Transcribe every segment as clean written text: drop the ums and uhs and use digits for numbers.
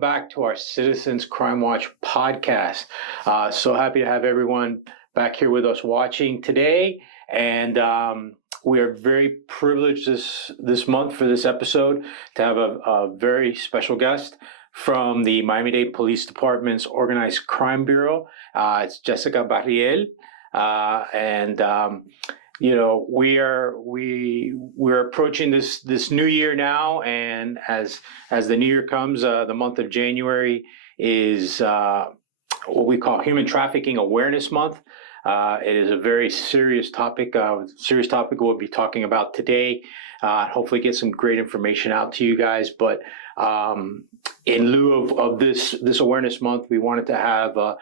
back to our Citizens Crime Watch podcast. So happy to have everyone back here with us watching today. And we are very privileged this month for this episode to have a very special guest from the Miami-Dade Police Department's Organized Crime Bureau. It's Jessica Barriel. You know, we're approaching this new year now, and as the new year comes, the month of January is what we call Human Trafficking Awareness Month. It is a very serious topic. We'll be talking about today. Hopefully, get some great information out to you guys. But in lieu of this Awareness Month, we wanted to have a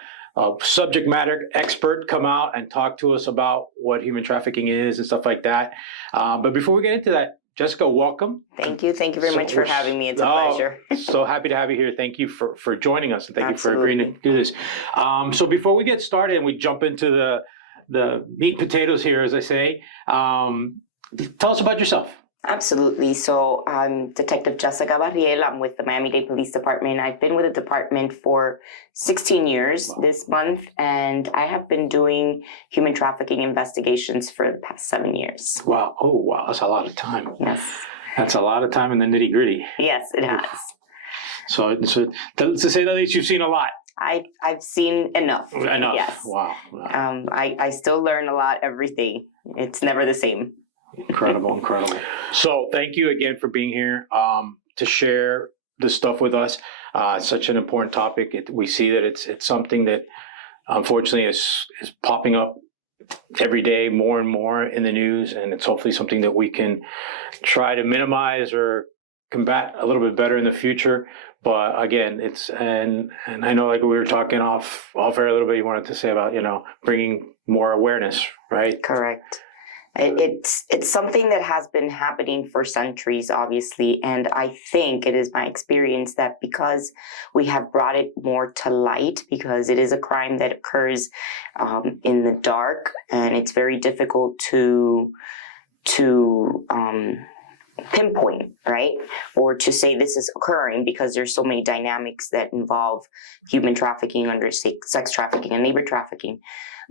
subject matter expert come out and talk to us about what human trafficking is and stuff like that. But before we get into that, Jessica, welcome. Thank you. Thank you very much for having me. It's a pleasure. So happy to have you here. Thank you for joining us, and thank you for agreeing to do this. So before we get started and we jump into the meat and potatoes here, as I say, tell us about yourself. Absolutely. So I'm Detective Jessica Barriel. I'm with the Miami-Dade Police Department. I've been with the department for 16 years this month, and I have been doing human trafficking investigations for the past 7 years. Wow. Oh, wow. That's a lot of time. Yes. That's a lot of time in the nitty-gritty. Yes, it has. So to say the least, you've seen a lot. I've seen enough. Enough. Yes. Wow. I still learn a lot every day. It's never the same. Incredible. So thank you again for being here to share this stuff with us. It's such an important topic. We see that it's something that unfortunately is popping up every day more and more in the news, and it's hopefully something that we can try to minimize or combat a little bit better in the future. But again, and I know, like we were talking off air a little bit, you wanted to say about, bringing more awareness, right? Correct. It's something that has been happening for centuries, obviously, and I think it is my experience that because we have brought it more to light, because it is a crime that occurs in the dark, and it's very difficult to pinpoint, right? Or to say this is occurring, because there's so many dynamics that involve human trafficking, under sex trafficking and labor trafficking.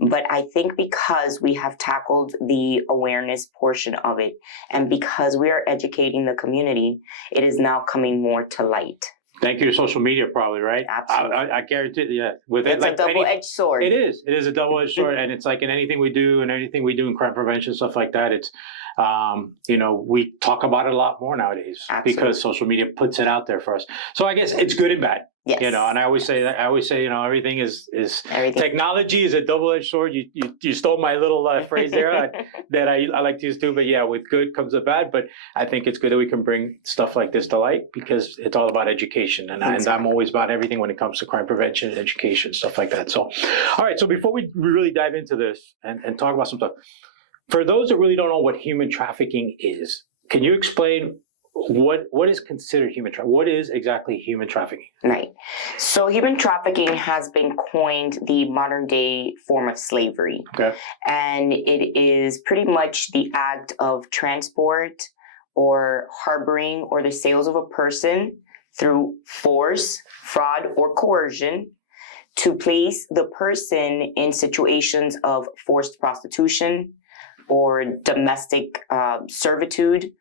But I think because we have tackled the awareness portion of it, and because we are educating the community, it is now coming more to light. Thank you to social media, probably, right? Absolutely. I guarantee, yeah. It's like a double-edged sword. It is. It is a double-edged sword, and it's like in anything we do, in crime prevention, stuff like that. It's, we talk about it a lot more nowadays. Absolutely. Because social media puts it out there for us. So I guess it's good and bad. Yes. And I always say that. Everything is everything. Technology is a double-edged sword. You stole my little phrase there that I like to use too. But yeah, with good comes the bad. But I think it's good that we can bring stuff like this to light, because it's all about education, and I'm always about everything when it comes to crime prevention, education, stuff like that. So, all right. So before we really dive into this and talk about some stuff, for those that really don't know what human trafficking is, can you explain what is considered human trafficking? What is exactly human trafficking? Right. So human trafficking has been coined the modern day form of slavery. Okay. And it is pretty much the act of transport or harboring or the sales of a person through force, fraud, or coercion to place the person in situations of forced prostitution or domestic servitude,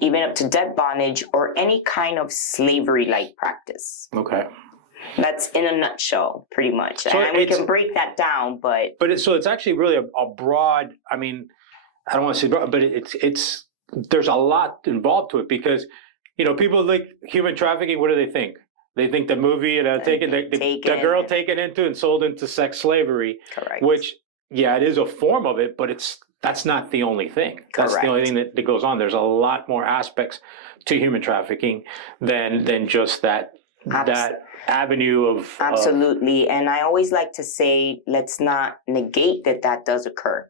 even up to debt bondage or any kind of slavery-like practice. Okay. That's in a nutshell, pretty much. So and we can break that down, but it's actually really a broad. I mean, I don't want to say broad, but it's there's a lot involved to it, because people like human trafficking. What do they think? They think the movie, the girl taken into and sold into sex slavery. Correct. Which, yeah, it is a form of it, but that's not the only thing. That's Correct. the only thing that goes on. There's a lot more aspects to human trafficking than just that avenue of... Absolutely. And I always like to say, let's not negate that does occur.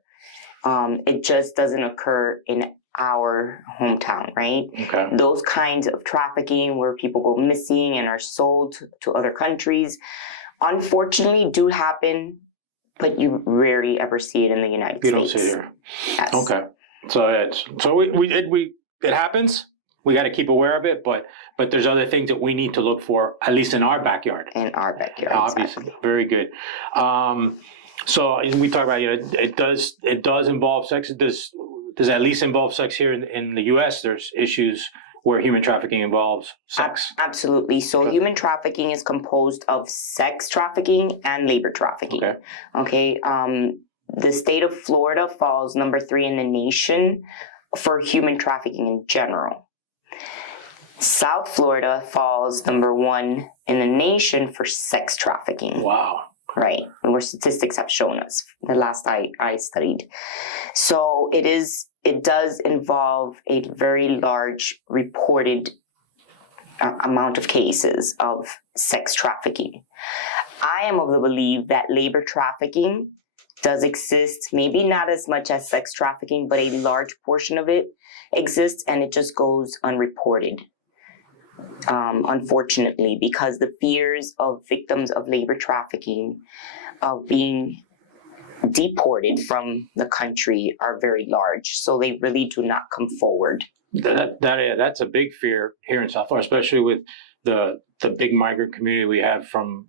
It just doesn't occur in our hometown, right? Okay. Those kinds of trafficking where people go missing and are sold to other countries, unfortunately, do happen, but you rarely ever see it in the United States. You don't see it here. Yes. Okay. So it happens. we got to keep aware of it, but there's other things that we need to look for, at least in our backyard. In our backyard, Obviously, exactly. very good. So we talk about, it does involve sex. It does at least involve sex here in the U.S. There's issues where human trafficking involves sex. Absolutely. So human trafficking is composed of sex trafficking and labor trafficking. Okay. The state of Florida falls number 3 in the nation for human trafficking in general. South Florida falls number 1 in the nation for sex trafficking. Wow. Right, where statistics have shown us the last I studied. So it does involve a very large reported amount of cases of sex trafficking. I am of the belief that labor trafficking does exist, maybe not as much as sex trafficking, but a large portion of it exists, and it just goes unreported. Unfortunately, because the fears of victims of labor trafficking of being deported from the country are very large, so they really do not come forward. That's a big fear here in South Florida, especially with the big migrant community we have from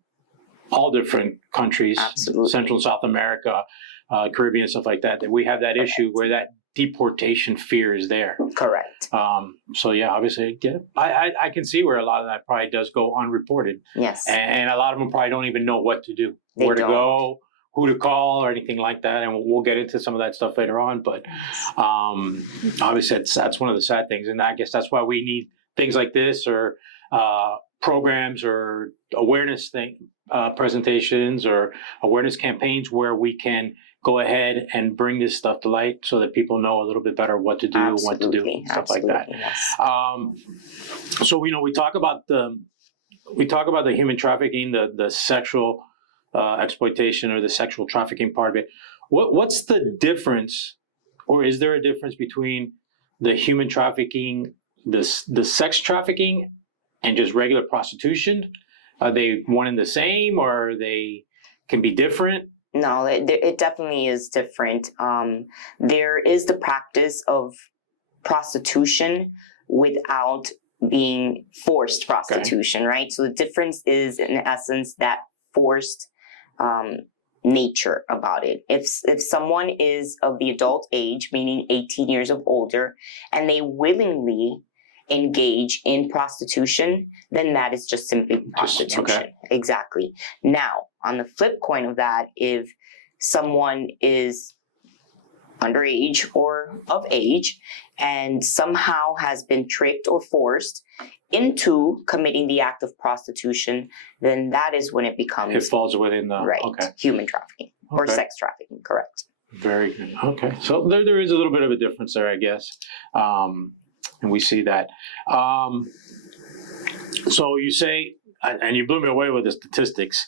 all different countries, Absolutely. Central and South America, Caribbean, stuff like that. That we have that issue where that deportation fear is there. Correct. So yeah, obviously, yeah, I can see where a lot of that probably does go unreported. Yes. And a lot of them probably don't even know what to do, where to go, who to call, or anything like that. And we'll get into some of that stuff later on. But obviously, that's one of the sad things. And I guess that's why we need things like this, or programs, or awareness presentations, or awareness campaigns where we can go ahead and bring this stuff to light so that people know a little bit better what to do, what to do, stuff like that. Yes. So we talk about the human trafficking, the sexual exploitation, or the sexual trafficking part of it. What's the difference, or is there a difference between the human trafficking, the sex trafficking, and just regular prostitution? Are they one and the same, or they can be different? No, it definitely is different. There is the practice of prostitution without being forced prostitution, right? So the difference is, in essence, that forced nature about it. If someone is of the adult age, meaning 18 years of older, and they willingly engage in prostitution, then that is just simply prostitution. Exactly. Now, on the flip coin of that, if someone is underage or of age and somehow has been tricked or forced into committing the act of prostitution, then that is when it becomes... It falls within the... human trafficking or sex trafficking, correct. Very good. Okay. So there is a little bit of a difference there, I guess. And we see that. So you say, and you blew me away with the statistics.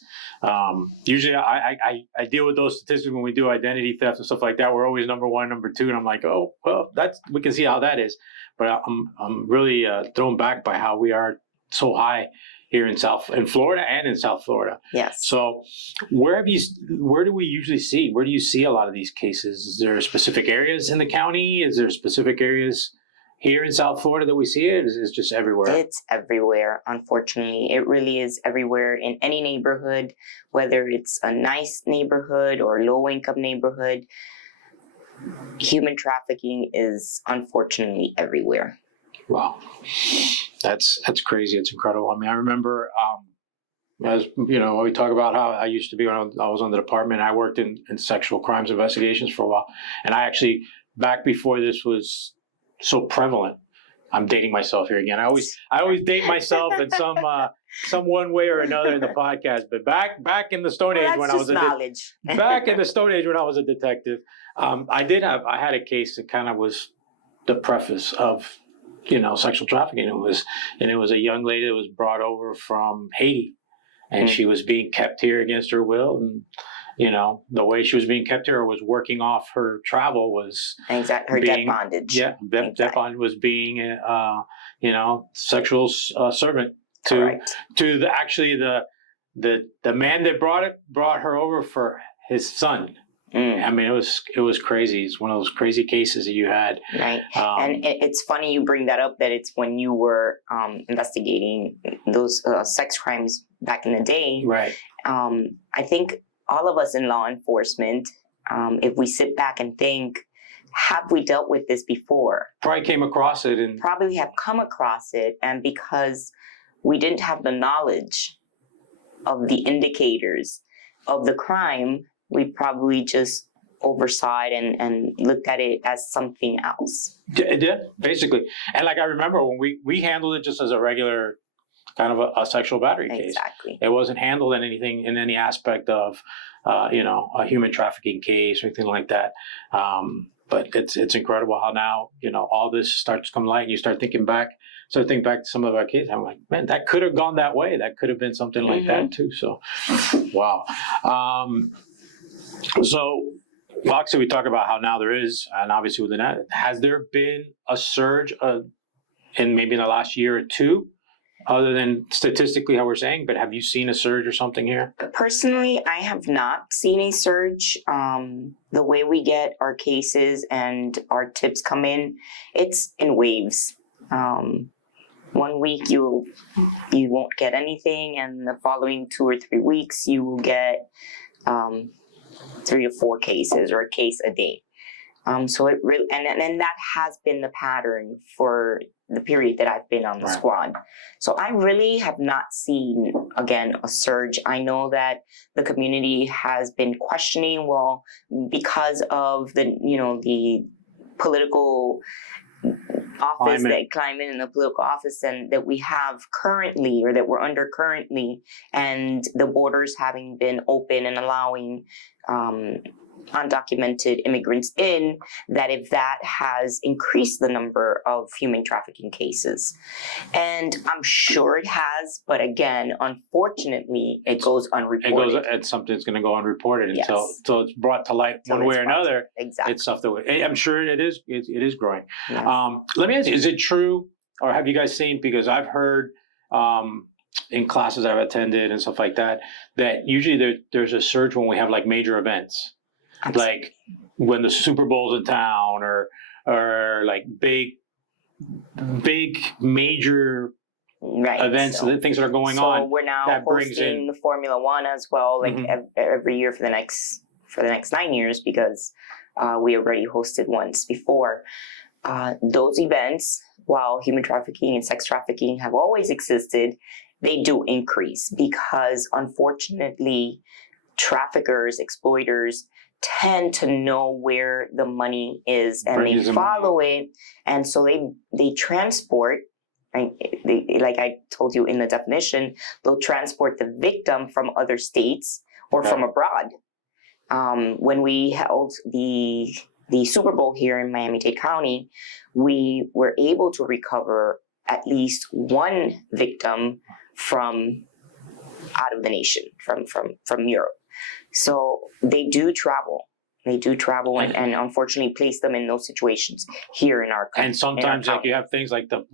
Usually I deal with those statistics when we do identity theft and stuff like that. We're always number 1, number 2, and I'm like, oh, well, we can see how that is. But I'm really thrown back by how we are so high here in Florida and in South Florida. Yes. So where do we usually see? Where do you see a lot of these cases? Is there specific areas in the county? Is there specific areas here in South Florida that we see it? Is it just everywhere? It's everywhere, unfortunately. It really is everywhere, in any neighborhood, whether it's a nice neighborhood or a low-income neighborhood. Human trafficking is unfortunately everywhere. Wow. That's crazy. It's incredible. I mean, I remember, as you know, we talk about how I used to be when I was on the department. I worked in sexual crimes investigations for a while. And I actually, back before this was so prevalent, I'm dating myself here again. I always date myself in some one way or another in the podcast. But back in the Stone Age when I was back in the Stone Age when I was a detective, I had a case that kind of was the preface of sexual trafficking. It was a young lady that was brought over from Haiti, and she was being kept here against her will. And the way she was being kept here was working off her travel was her debt bondage. Yeah, debt bondage was being sexual servant to the man that brought her over for his son. I mean, it was crazy. It's one of those crazy cases that you had. Right. And it's funny you bring that up, that it's when you were investigating those sex crimes back in the day. Right. I think all of us in law enforcement, if we sit back and think, have we dealt with this before? Probably came across it, and probably have come across it, and because we didn't have the knowledge of the indicators of the crime, we probably just oversaw it and looked at it as something else. Yeah, basically. And like I remember when we handled it just as a regular kind of a sexual battery case. Exactly. It wasn't handled in anything in any aspect of a human trafficking case or anything like that. But it's incredible how now all this starts to come light, and you start thinking back. So I think back to some of our cases. I'm like, man, that could have gone that way. That could have been something like that too. So, wow. So obviously we talk about how now there is, and obviously within that, has there been a surge in maybe the last year or two, other than statistically how we're saying, but have you seen a surge or something here? Personally, I have not seen a surge. The way we get our cases and our tips come in, it's in waves. 1 week you won't get anything, and the following 2 or 3 weeks you will get 3 to 4 cases, or a case a day. So it really, and that has been the pattern for the period that I've been on the squad. So I really have not seen, again, a surge. I know that the community has been questioning, well, because of the political office, that climate and the political office and that we have currently, or that we're under currently, and the borders having been open and allowing undocumented immigrants in, that if that has increased the number of human trafficking cases. And I'm sure it has, but again, unfortunately, it goes unreported. It's something that's going to go unreported until it's brought to light one way or another. Exactly. It's stuff that I'm sure it is growing. Yes. Let me ask you, is it true, or have you guys seen, because I've heard in classes I've attended and stuff like that, that usually there's a surge when we have like major events. Absolutely. Like when the Super Bowl's in town, or like big major events, things that are going on. So we're now that hosting the Formula One as well, like every year for the next 9 years, because we already hosted once before. Those events, while human trafficking and sex trafficking have always existed, they do increase because, unfortunately, traffickers, exploiters tend to know where the money is, and they follow it, and so they transport. Right? Like I told you in the definition, they'll transport the victim from other states or from abroad. When we held the Super Bowl here in Miami-Dade County, we were able to recover at least one victim from out of the nation, from Europe. So they do travel. And unfortunately place them in those situations here in our country. And sometimes like you have things like the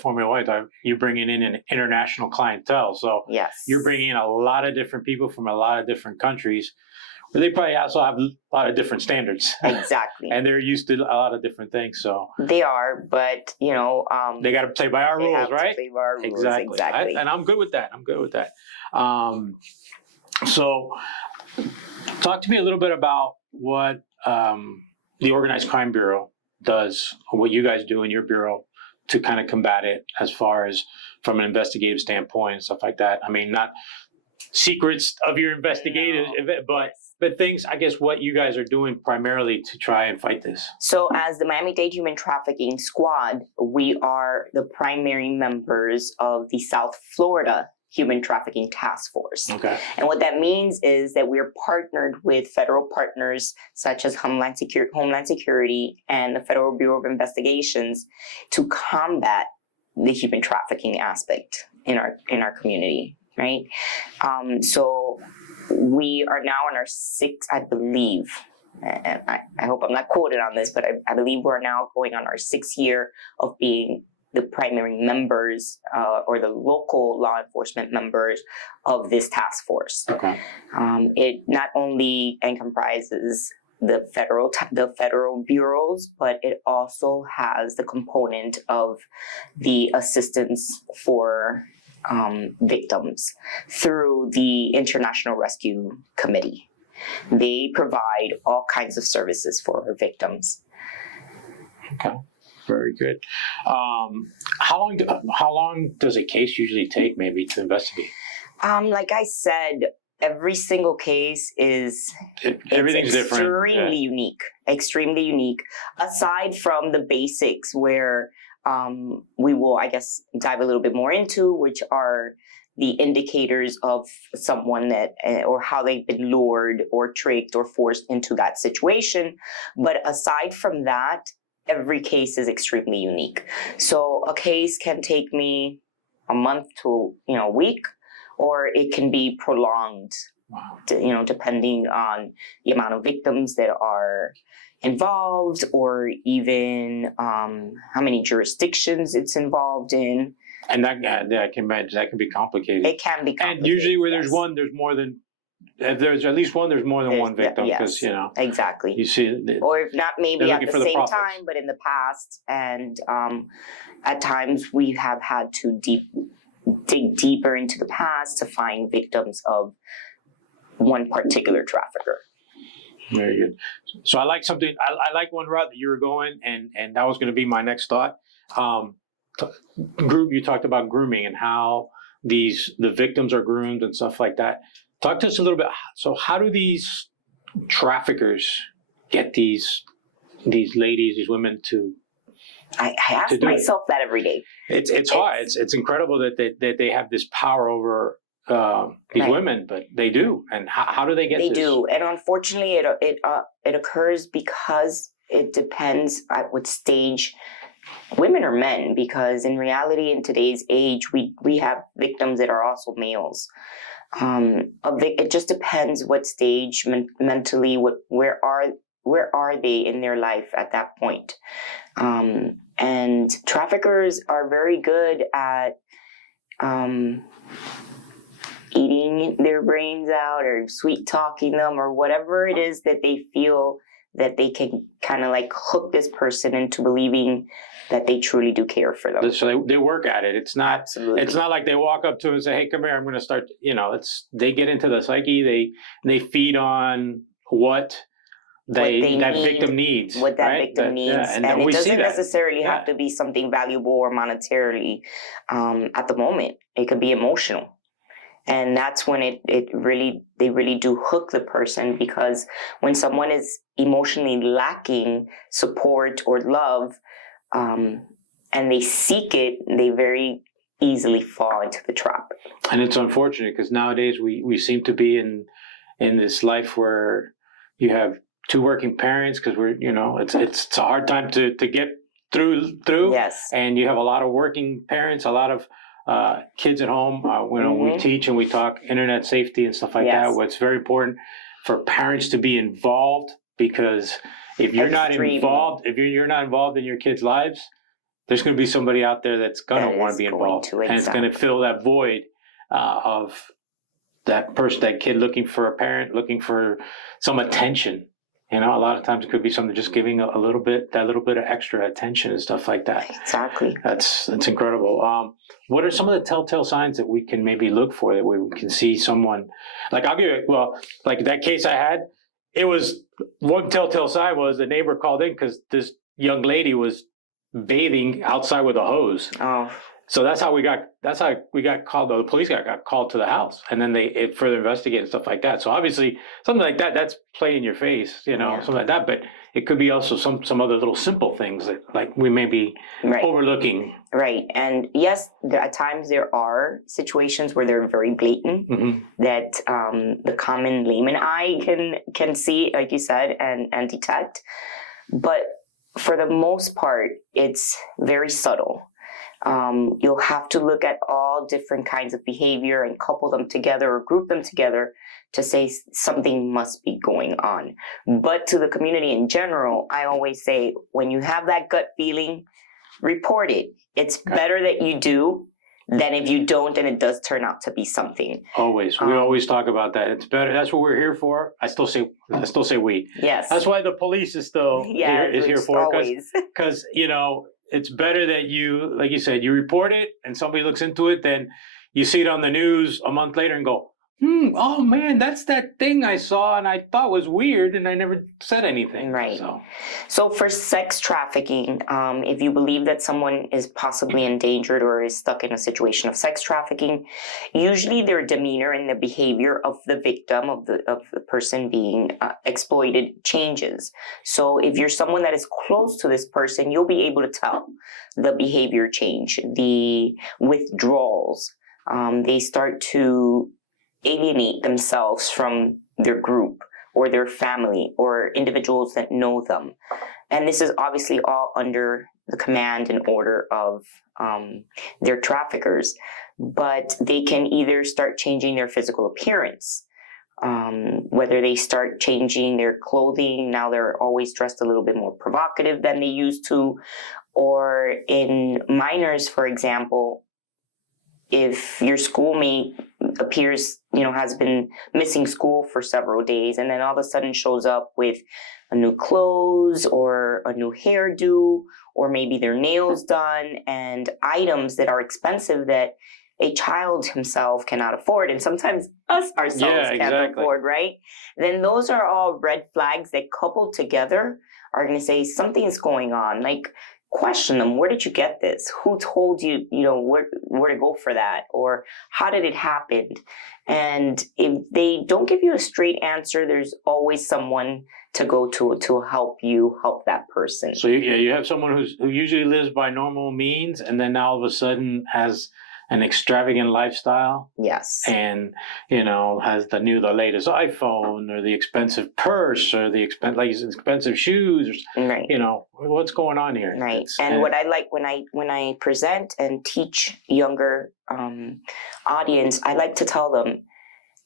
Formula One, you bringing in an international clientele. So you're bringing in a lot of different people from a lot of different countries, where they probably also have a lot of different standards. Exactly. And they're used to a lot of different things. So they are, but they got to play by our rules, right? Play by our rules. Exactly. And I'm good with that. So talk to me a little bit about what the Organized Crime Bureau does, or what you guys do in your bureau to kind of combat it, as far as from an investigative standpoint and stuff like that. I mean, not secrets of your investigative, but things, I guess, what you guys are doing primarily to try and fight this. So as the Miami-Dade Human Trafficking Squad, we are the primary members of the South Florida Human Trafficking Task Force. Okay. And what that means is that we're partnered with federal partners such as Homeland Security and the Federal Bureau of Investigations to combat the human trafficking aspect in our community, right? So we are now in our sixth, I believe, and I hope I'm not quoted on this, but I believe we're now going on our 6th year of being the primary members or the local law enforcement members of this task force. Okay. It not only comprises the federal bureaus, but it also has the component of the assistance for victims through the International Rescue Committee. They provide all kinds of services for victims. Okay, very good. How long does a case usually take, maybe, to investigate? Like I said, every single case is Everything's different. Extremely unique. Aside from the basics, where we will, I guess, dive a little bit more into, which are the indicators of someone that, or how they've been lured or tricked or forced into that situation. But aside from that, every case is extremely unique. So a case can take me a month to a week, or it can be prolonged. Wow. Depending on the amount of victims that are involved, or even how many jurisdictions it's involved in. And that I can imagine that can be complicated. It can be complicated. And usually where there's one, there's more than. If there's at least one, there's more than one victim, because exactly. You see, or if not, maybe at the same time, but in the past, and at times we have had to dig deeper into the past to find victims of one particular trafficker. Very good. So I like something. I like one route that you were going, and that was going to be my next thought. You talked about grooming and how the victims are groomed and stuff like that. Talk to us a little bit. So how do these traffickers get these ladies, these women to? I ask myself that every day. It's hard. It's incredible that they have this power over these women, but they do. And how do they get? They do, and unfortunately, it occurs because it depends at what stage women or men. Because in reality, in today's age, we have victims that are also males. It just depends what stage mentally. Where are they in their life at that point? And traffickers are very good at eating their brains out, or sweet talking them, or whatever it is that they feel that they can kind of like hook this person into believing that they truly do care for them. So they work at it. It's not. Absolutely. It's not like they walk up to them and say, "Hey, come here. I'm going to start." They get into the psyche. They feed on what that victim needs. What that victim needs, and it doesn't necessarily have to be something valuable or monetarily. At the moment, it could be emotional. And that's when they really do hook the person, because when someone is emotionally lacking support or love, and they seek it, they very easily fall into the trap. And it's unfortunate, because nowadays we seem to be in this life where you have two working parents, because it's a hard time to get through. Yes. And you have a lot of working parents, a lot of kids at home. We teach and we talk internet safety and stuff like that. It's very important for parents to be involved, because if you're not involved in your kids' lives, there's going to be somebody out there that's going to want to be involved, and it's going to fill that void of that person, that kid looking for a parent, looking for some attention. A lot of times it could be something just giving that little bit of extra attention and stuff like that. Exactly. That's incredible. What are some of the telltale signs that we can maybe look for, that we can see someone? Like, I'll give you, like that case I had, it was one telltale sign was the neighbor called in because this young lady was bathing outside with a hose. Oh. So that's how we got called. The police got called to the house, and then they further investigated and stuff like that. So obviously something like that's plain in your face, something like that. But it could be also some other little simple things that like we may be overlooking. Right. And yes, at times there are situations where they're very blatant, that the common layman eye can see, like you said, and detect. But for the most part, it's very subtle. You'll have to look at all different kinds of behavior and couple them together or group them together to say something must be going on. But to the community in general, I always say, when you have that gut feeling, report it. It's better that you do than if you don't and it does turn out to be something. Always. We always talk about that. It's better. That's what we're here for. I still say we. Yes. That's why the police is still here for, because it's better that you, like you said, you report it and somebody looks into it, then you see it on the news a month later and go, oh man, that's that thing I saw and I thought was weird and I never said anything. Right. So for sex trafficking, if you believe that someone is possibly endangered or is stuck in a situation of sex trafficking, usually their demeanor and the behavior of the victim, of the person being exploited, changes. So if you're someone that is close to this person, you'll be able to tell the behavior change, the withdrawals. They start to alienate themselves from their group or their family or individuals that know them. And this is obviously all under the command and order of their traffickers. But they can either start changing their physical appearance, whether they start changing their clothing, now they're always dressed a little bit more provocative than they used to, or in minors, for example, if your schoolmate appears, has been missing school for several days and then all of a sudden shows up with a new clothes or a new hairdo or maybe their nails done and items that are expensive that a child himself cannot afford, and sometimes us ourselves can't afford, right? Then those are all red flags that coupled together are going to say something's going on. Like, question them. Where did you get this? Who told you, where to go for that? Or how did it happen? And if they don't give you a straight answer, there's always someone to go to help you help that person. So you have someone who usually lives by normal means and then all of a sudden has an extravagant lifestyle. Yes. And, has the latest iPhone or the expensive purse or the expensive shoes. Or, right. What's going on here? Right. And what I like when I present and teach younger audience, I like to tell them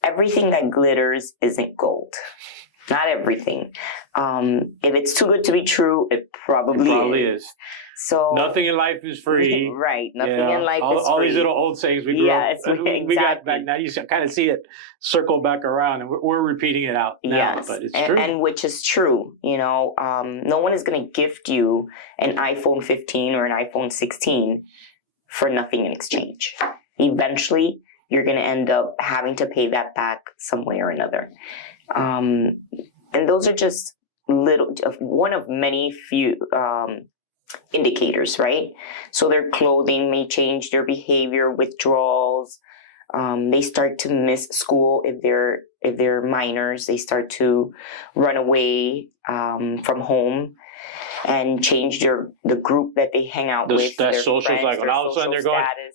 everything that glitters isn't gold. Not everything. If it's too good to be true, it probably is. So nothing in life is free. Right. Nothing in life is free. All these little old sayings we grew up. Exactly. We got back now. You kind of see it circle back around, and we're repeating it out now. Yes, but it's true. And which is true. No one is going to gift you an iPhone 15 or an iPhone 16 for nothing in exchange. Eventually, you're going to end up having to pay that back some way or another. And those are just one of many few indicators, right? So their clothing may change, their behavior, withdrawals. They start to miss school if they're minors. They start to run away from home and change the group that they hang out with. That social cycle. All of a sudden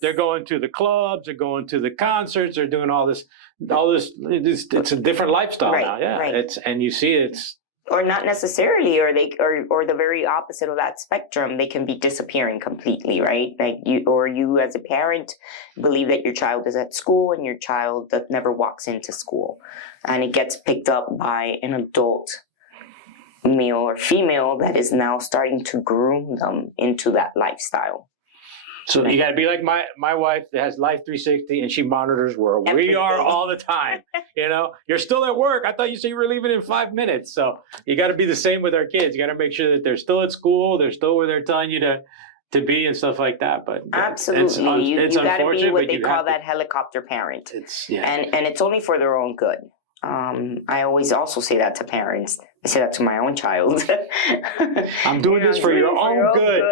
they're going to the clubs, they're going to the concerts, they're doing all this. It's a different lifestyle now. Yeah, right. And you see it's. Or not necessarily, or the very opposite of that spectrum. They can be disappearing completely, right? Like you as a parent believe that your child is at school and your child that never walks into school, and it gets picked up by an adult male or female that is now starting to groom them into that lifestyle. So you got to be like my wife that has Life 360 and she monitors where we are all the time. You're still at work. I thought you said you were leaving in 5 minutes. So you got to be the same with our kids. You got to make sure that they're still at school. They're still where they're telling you to be and stuff like that. But absolutely, you got to be what they call that helicopter parent. And it's only for their own good. I always also say that to parents. I say that to my own child. I'm doing this for your own good.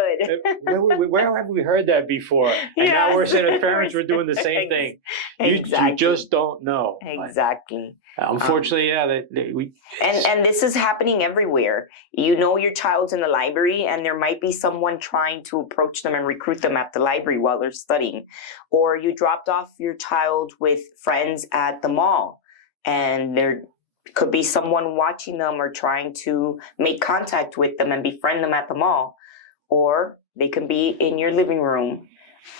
Where have we heard that before? And now we're saying as parents we're doing the same thing. You just don't know. Exactly. Unfortunately, And this is happening everywhere. Your child's in the library and there might be someone trying to approach them and recruit them at the library while they're studying. Or you dropped off your child with friends at the mall and there could be someone watching them or trying to make contact with them and befriend them at the mall. Or they can be in your living room.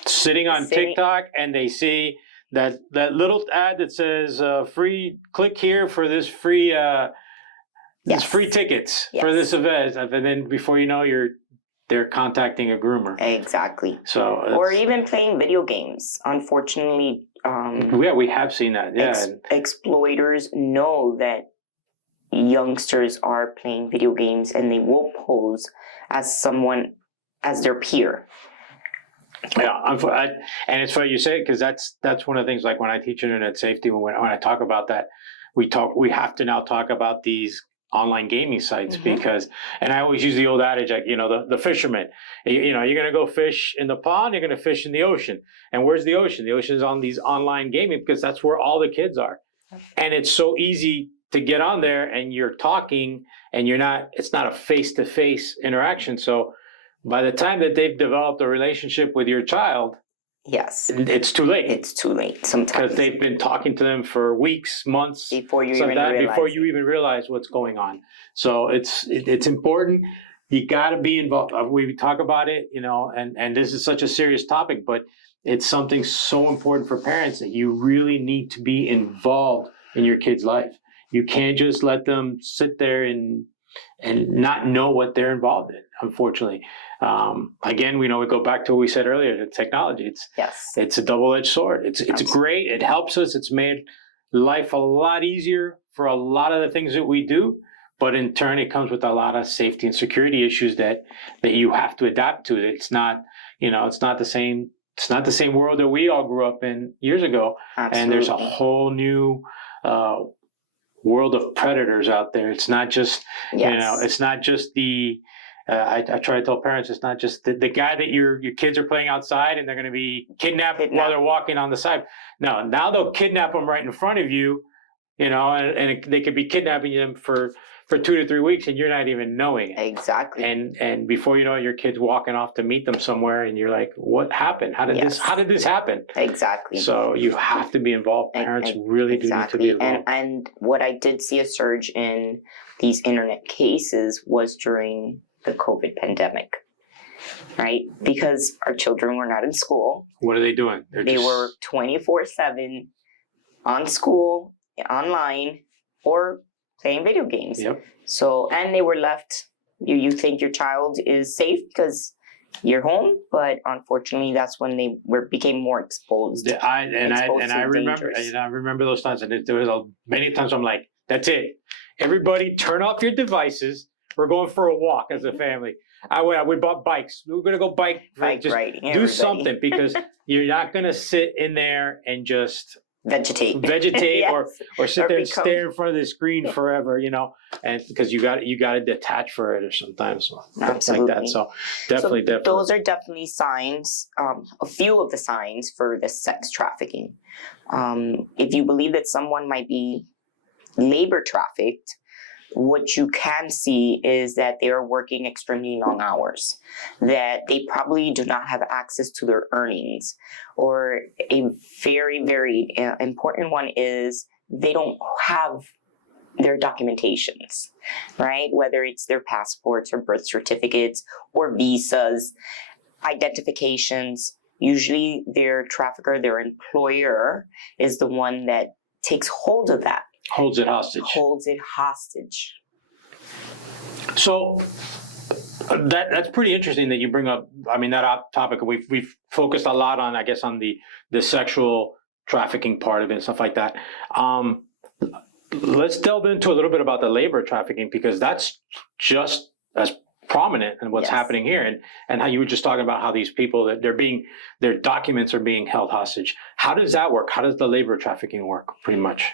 Sitting on TikTok and they see that little ad that says free, click here for this free free tickets for this event. And then before you know, you're they're contacting a groomer. Exactly. So Or even playing video games. Unfortunately, yeah, we have seen that. Yeah, exploiters know that youngsters are playing video games, and they will pose as their peer. yeah. And it's funny you say it, because that's one of the things. Like when I teach internet safety, when I talk about that, we have to now talk about these online gaming sites, because, and I always use the old adage, like, the fishermen, you're going to go fish in the pond, you're going to fish in the ocean. And where's the ocean? The ocean is on these online gaming, because that's where all the kids are. And it's so easy to get on there, and you're talking, and it's not a face-to-face interaction. So by the time that they've developed a relationship with your child, yes, it's too late. It's too late sometimes, because they've been talking to them for weeks, months before you even realize what's going on. So it's important. You got to be involved. We talk about it, and this is such a serious topic, but it's something so important for parents that you really need to be involved in your kid's life. You can't just let them sit there and not know what they're involved in, unfortunately. Again, we go back to what we said earlier, the technology. It's a double-edged sword. It's great. It helps us. It's made life a lot easier for a lot of the things that we do, but in turn, it comes with a lot of safety and security issues that you have to adapt to. It's not, it's not the same. It's not the same world that we all grew up in years ago. Absolutely. And there's a whole new world of predators out there. It's not just, it's not just the, I try to tell parents, it's not just the guy that your kids are playing outside and they're going to be kidnapped while they're walking on the side. No, now they'll kidnap them right in front of you, and they could be kidnapping them for 2 to 3 weeks, and you're not even knowing it. Exactly. And before you know it, your kid's walking off to meet them somewhere, and you're like, what happened? How did this happen? Exactly. So you have to be involved. Parents really do need to be involved. And what I did see a surge in these internet cases was during the COVID pandemic, right? Because our children were not in school. What are they doing? They were 24/7 on school, online, or playing video games. Yep. So, and they were left, you think your child is safe because you're home, but unfortunately that's when they became more exposed. I remember those times, and there was many times I'm like, that's it. Everybody turn off your devices. We're going for a walk as a family. We bought bikes. We were going to go bike riding. Do something, because you're not going to sit in there and just vegetate yes. or sit there and stare in front of the screen forever, and because you got to detach for it or sometimes things like that. So definitely. Those are definitely signs, a few of the signs for the sex trafficking. If you believe that someone might be labor trafficked, what you can see is that they are working extremely long hours, that they probably do not have access to their earnings, or a very, very important one is they don't have their documentations, right? Whether it's their passports or birth certificates or visas, identifications. Usually their trafficker, their employer, is the one that takes hold of that. Holds it hostage. So that's pretty interesting that you bring up. I mean, that topic. We've focused a lot on, I guess, on the sexual trafficking part of it and stuff like that. Let's delve into a little bit about the labor trafficking, because that's just as prominent in what's happening here, and how you were just talking about how these people that their documents are being held hostage. How does that work? How does the labor trafficking work? Pretty much.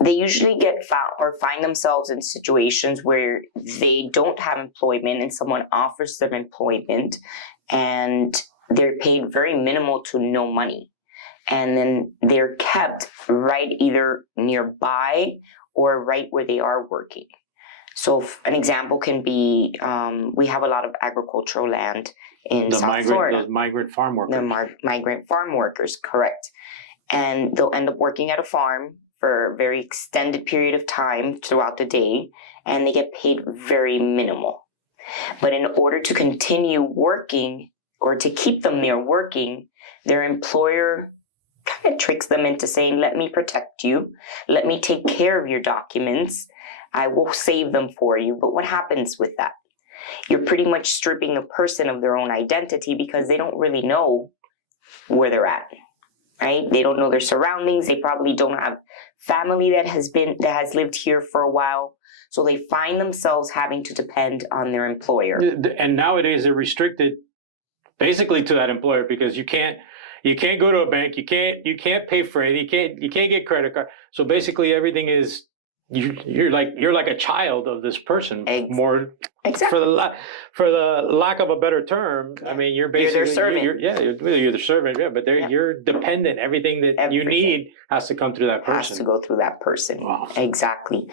They usually get found or find themselves in situations where they don't have employment and someone offers them employment, and they're paid very minimal to no money. And then they're kept right either nearby or right where they are working. So an example can be, we have a lot of agricultural land in South Florida. Those migrant farm workers. The migrant farm workers, correct. And they'll end up working at a farm for a very extended period of time throughout the day, and they get paid very minimal. But in order to continue working, or to keep them there working, their employer kind of tricks them into saying, let me protect you, let me take care of your documents, I will save them for you. But what happens with that? you're pretty much stripping the person of their own identity because they don't really know where they're at, right? They don't know their surroundings. They probably don't have family that has lived here for a while. So they find themselves having to depend on their employer. And nowadays they're restricted basically to that employer because you can't go to a bank, you can't pay for it, you can't get credit card. So basically everything is you're like a child of this person. More exactly. For the lack of a better term, I mean you're basically their servant. You're the servant, but you're dependent. Everything that you need has to come through that person. Has to go through that person. Wow. Exactly.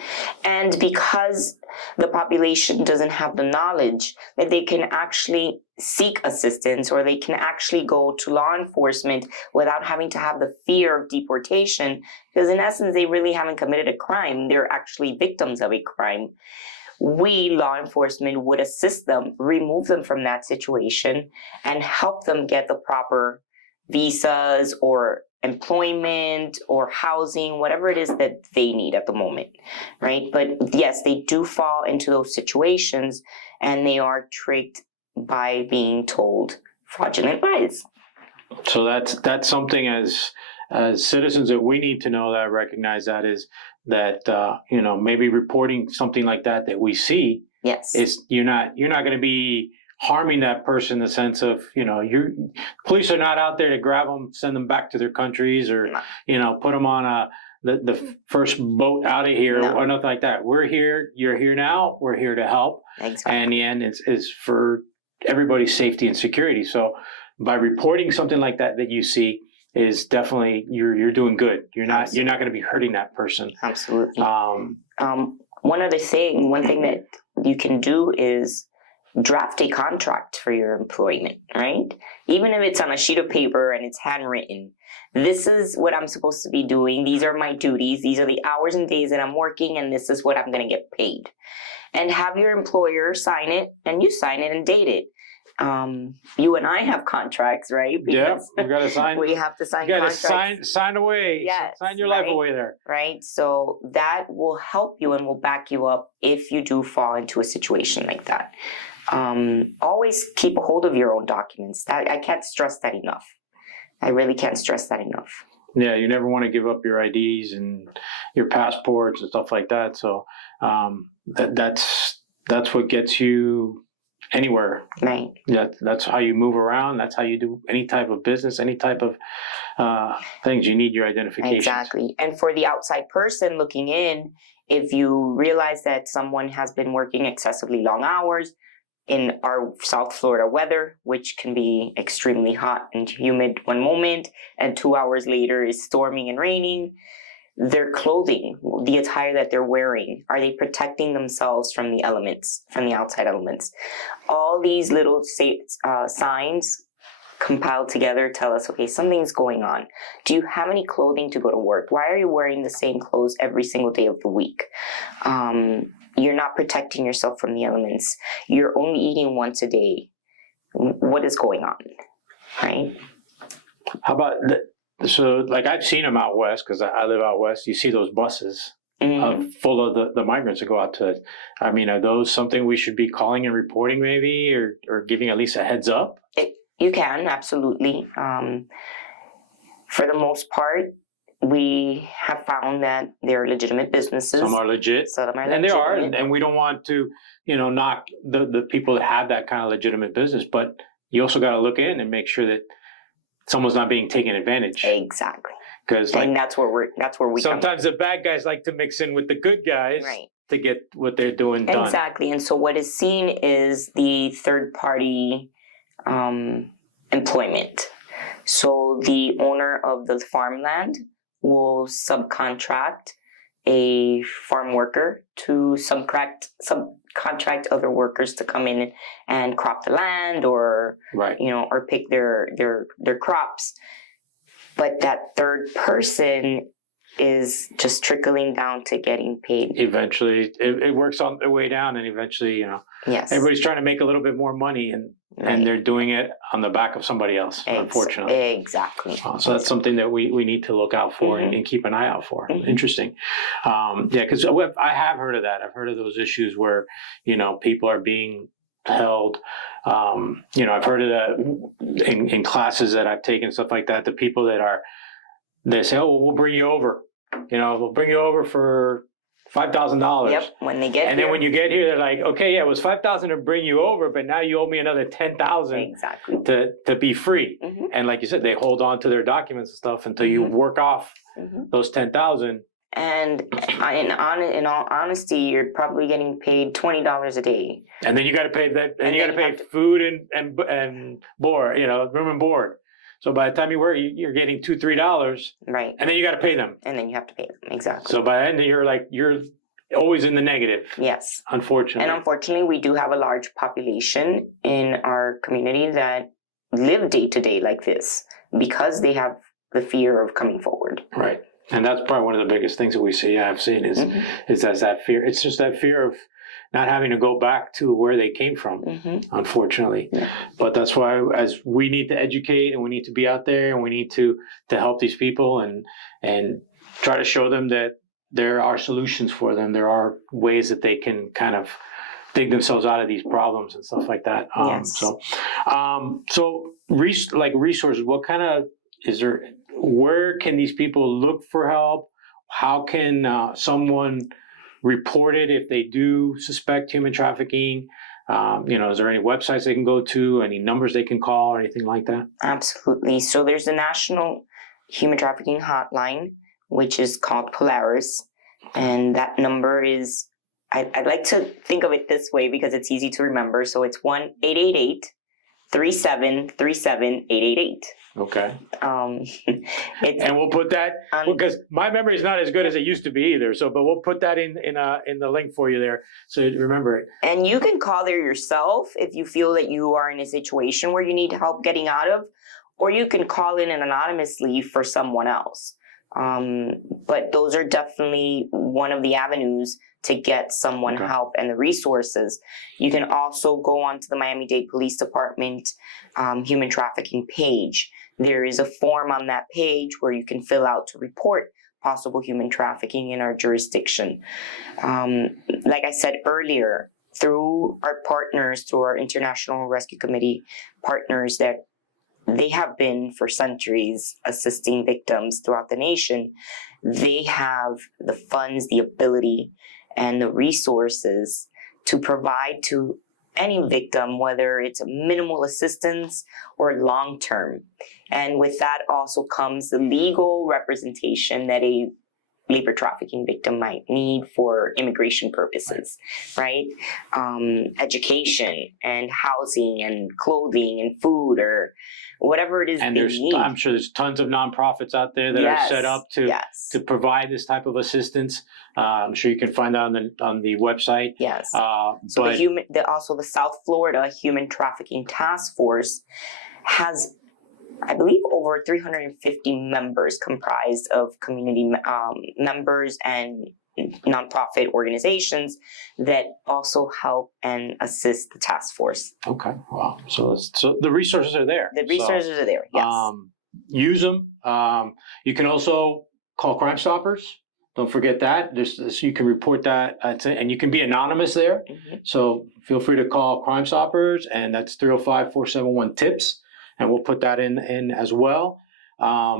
And because the population doesn't have the knowledge that they can actually seek assistance or they can actually go to law enforcement without having to have the fear of deportation, because in essence, they really haven't committed a crime. They're actually victims of a crime. We, law enforcement, would assist them, remove them from that situation, and help them get the proper visas or employment or housing, whatever it is that they need at the moment, right? But yes, they do fall into those situations and they are tricked by being told fraudulent lies. So that's something as citizens that we need to know, that recognize that is that maybe reporting something like that we see. Yes, is you're not going to be harming that person in the sense of police are not out there to grab them, send them back to their countries, or put them on the first boat out of here or nothing like that. We're here. You're here now. We're here to help. Exactly. And the end is for everybody's safety and security. So by reporting something like that you see is definitely you're doing good. You're not going to be hurting that person. Absolutely. One thing that you can do is draft a contract for your employment, right? Even if it's on a sheet of paper and it's handwritten. This is what I'm supposed to be doing. These are my duties. These are the hours and days that I'm working, and this is what I'm going to get paid. And have your employer sign it, and you sign it and date it. You and I have contracts, right? Yeah, we got to sign. We have to sign. You got to sign away. Yes, sign your life away there. Right. So that will help you and will back you up if you do fall into a situation like that. Always keep a hold of your own documents. I can't stress that enough. I really can't stress that enough. Yeah, you never want to give up your IDs and your passports and stuff like that. So that's what gets you anywhere. Right. That's how you move around. That's how you do any type of business, any type of things. You need your identification. Exactly. And for the outside person looking in, if you realize that someone has been working excessively long hours in our South Florida weather, which can be extremely hot and humid one moment, and 2 hours later is storming and raining, their clothing, the attire that they're wearing, are they protecting themselves from the elements, from the outside elements? All these little signs compiled together tell us, okay, something's going on. Do you have any clothing to go to work? Why are you wearing the same clothes every single day of the week? You're not protecting yourself from the elements. You're only eating once a day. What is going on, right? How about so like I've seen them out west because I live out west. You see those buses full of the migrants that go out to. I mean, are those something we should be calling and reporting maybe, or giving at least a heads up? You can, absolutely. For the most part, we have found that they're legitimate businesses. Some are legit. Some are and legitimate. they are, and we don't want to, knock the people that have that kind of legitimate business. But you also got to look in and make sure that someone's not being taken advantage. Exactly. Because and that's where we sometimes the bad guys like to mix in with the good guys, right, to get what they're doing done. Exactly. And so what is seen is the third party employment. So the owner of the farmland will subcontract a farm worker to subcontract other workers to come in and crop the land, or right, or pick their crops. But that third person is just trickling down to getting paid. Eventually, it works on the way down, and eventually, yes, everybody's trying to make a little bit more money, and they're doing it on the back of somebody else, unfortunately. Exactly. So that's something that we need to look out for and keep an eye out for. Interesting. Yeah, because I have heard of that. I've heard of those issues where, people are being held. I've heard of that in classes that I've taken, stuff like that. The people they say, "Oh, well, we'll bring you over. We'll bring you over for $5,000." Yep. When they get and here. then when you get here, they're like, "Okay, yeah, it was $5,000 to bring you over, but now you owe me another $10,000 exactly to be free." Mm-hmm. And like you said, they hold on to their documents and stuff until you work off those $10,000. And in all honesty, you're probably getting paid $20 a day. And then you got to pay that, and you got to pay food and board, room and board. So by the time you work, you're getting $2-3, right? And then you got to pay them. And then you have to pay them, exactly. So by the end, you're always in the negative. Yes, unfortunately. And unfortunately, we do have a large population in our community that live day to day like this because they have the fear of coming forward. Right. And that's probably one of the biggest things that we see. I've seen is that fear. It's just that fear of not having to go back to where they came from, unfortunately. Yeah. But that's why, as we need to educate, and we need to be out there, and we need to help these people and try to show them that there are solutions for them. There are ways that they can kind of dig themselves out of these problems and stuff like that. Yes. So resources. What kind of is there? Where can these people look for help? How can someone report it if they do suspect human trafficking? Is there any websites they can go to, any numbers they can call, or anything like that? Absolutely. So there's the National Human Trafficking Hotline, which is called POLARIS. And that number is, I like to think of it this way because it's easy to remember. So it's 1-888-3737-888. Okay. And we'll put that because my memory is not as good as it used to be either. But we'll put that in the link for you there, so you remember it. And you can call there yourself if you feel that you are in a situation where you need help getting out of, or you can call in anonymously for someone else. But those are definitely one of the avenues to get someone help and the resources. You can also go onto the Miami-Dade Police Department Human Trafficking page. There is a form on that page where you can fill out to report possible human trafficking in our jurisdiction. Like I said earlier, through our partners, through our International Rescue Committee partners that they have been for centuries assisting victims throughout the nation, they have the funds, the ability, and the resources to provide to any victim, whether it's minimal assistance or long-term. And with that also comes the legal representation that a labor trafficking victim might need for immigration purposes, right? Education and housing and clothing and food or whatever it is and they need. I'm sure there's tons of nonprofits out there that are set up to provide this type of assistance. I'm sure you can find that on the website. Yes. So the South Florida Human Trafficking Task Force has, I believe, over 350 members comprised of community members and nonprofit organizations that also help and assist the task force. Okay, wow. So the resources are there. The resources are there, yes. Use them. You can also call Crime Stoppers. Don't forget that. You can report that, and you can be anonymous there. So feel free to call Crime Stoppers, and that's 305-471-TIPS. And we'll put that in as well. I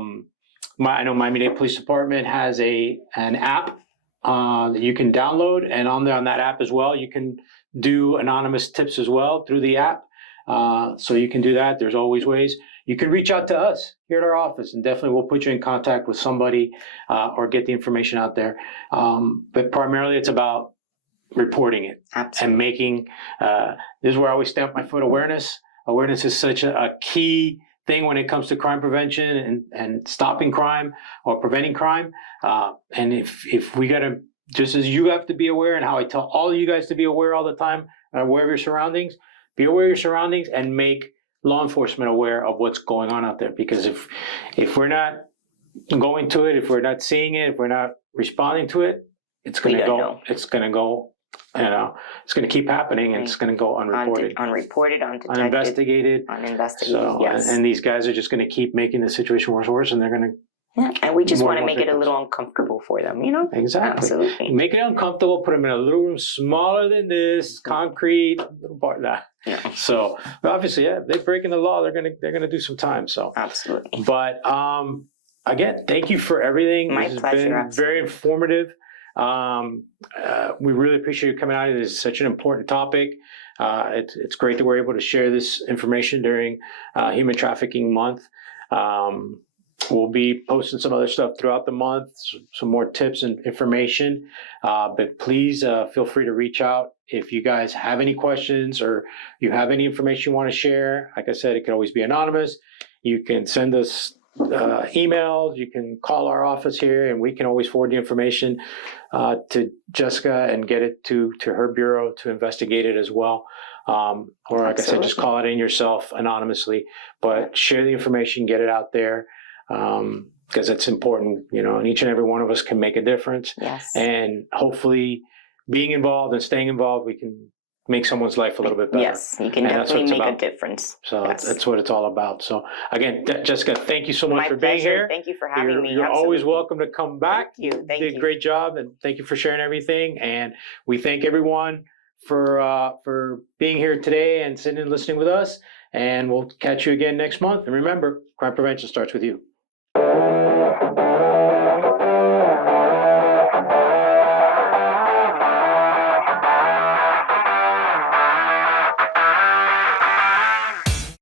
know Miami-Dade Police Department has an app that you can download, and on that app as well, you can do anonymous tips as well through the app. So you can do that. There's always ways. You can reach out to us here at our office, and definitely we'll put you in contact with somebody or get the information out there. But primarily, it's about reporting it. Absolutely. And making. This is where I always stamp my foot. Awareness. Awareness is such a key thing when it comes to crime prevention and stopping crime or preventing crime. And if we got to, just as you have to be aware, and how I tell all of you guys to be aware all the time, aware of your surroundings, be aware of your surroundings and make law enforcement aware of what's going on out there. Because if we're not going to it, if we're not seeing it, if we're not responding to it, it's going to go. It's going to go. It's going to keep happening, and it's going to go unreported, undetected, uninvestigated. Uninvestigated. Yes. And these guys are just going to keep making the situation worse and worse, and they're going to Yeah, and we just More want to and more make it a victims. little uncomfortable for them, you know? Exactly. Absolutely. Make it uncomfortable. Put them in a little room smaller than this, concrete, little bar. Nah. Yeah. So obviously, yeah, if they're breaking the law, they're gonna do some time. So Absolutely. but again, thank you for everything. My This pleasure, has been absolutely. very informative. We really appreciate you coming out. This is such an important topic. It's great that we're able to share this information during Human Trafficking Month. We'll be posting some other stuff throughout the month, some more tips and information. But please feel free to reach out if you guys have any questions or you have any information you want to share. Like I said, it can always be anonymous. You can send us emails. You can call our office here, and we can always forward the information to Jessica and get it to her bureau to investigate it as well. Or like I said, just call it in yourself anonymously. But share the information, get it out there. Because it's important, you know, and each and every one of us can make a difference. Yes. And hopefully being involved and staying involved, we can make someone's life a little bit better. Yes, you can definitely make a difference. So yes. that's what it's all about. So again, Jessica, thank you so much for being here. Thank you for having me. You're always welcome to come back. Thank you. You did a great job, and thank you for sharing everything. And we thank everyone for being here today and sitting and listening with us. And we'll catch you again next month. And remember, crime prevention starts with you.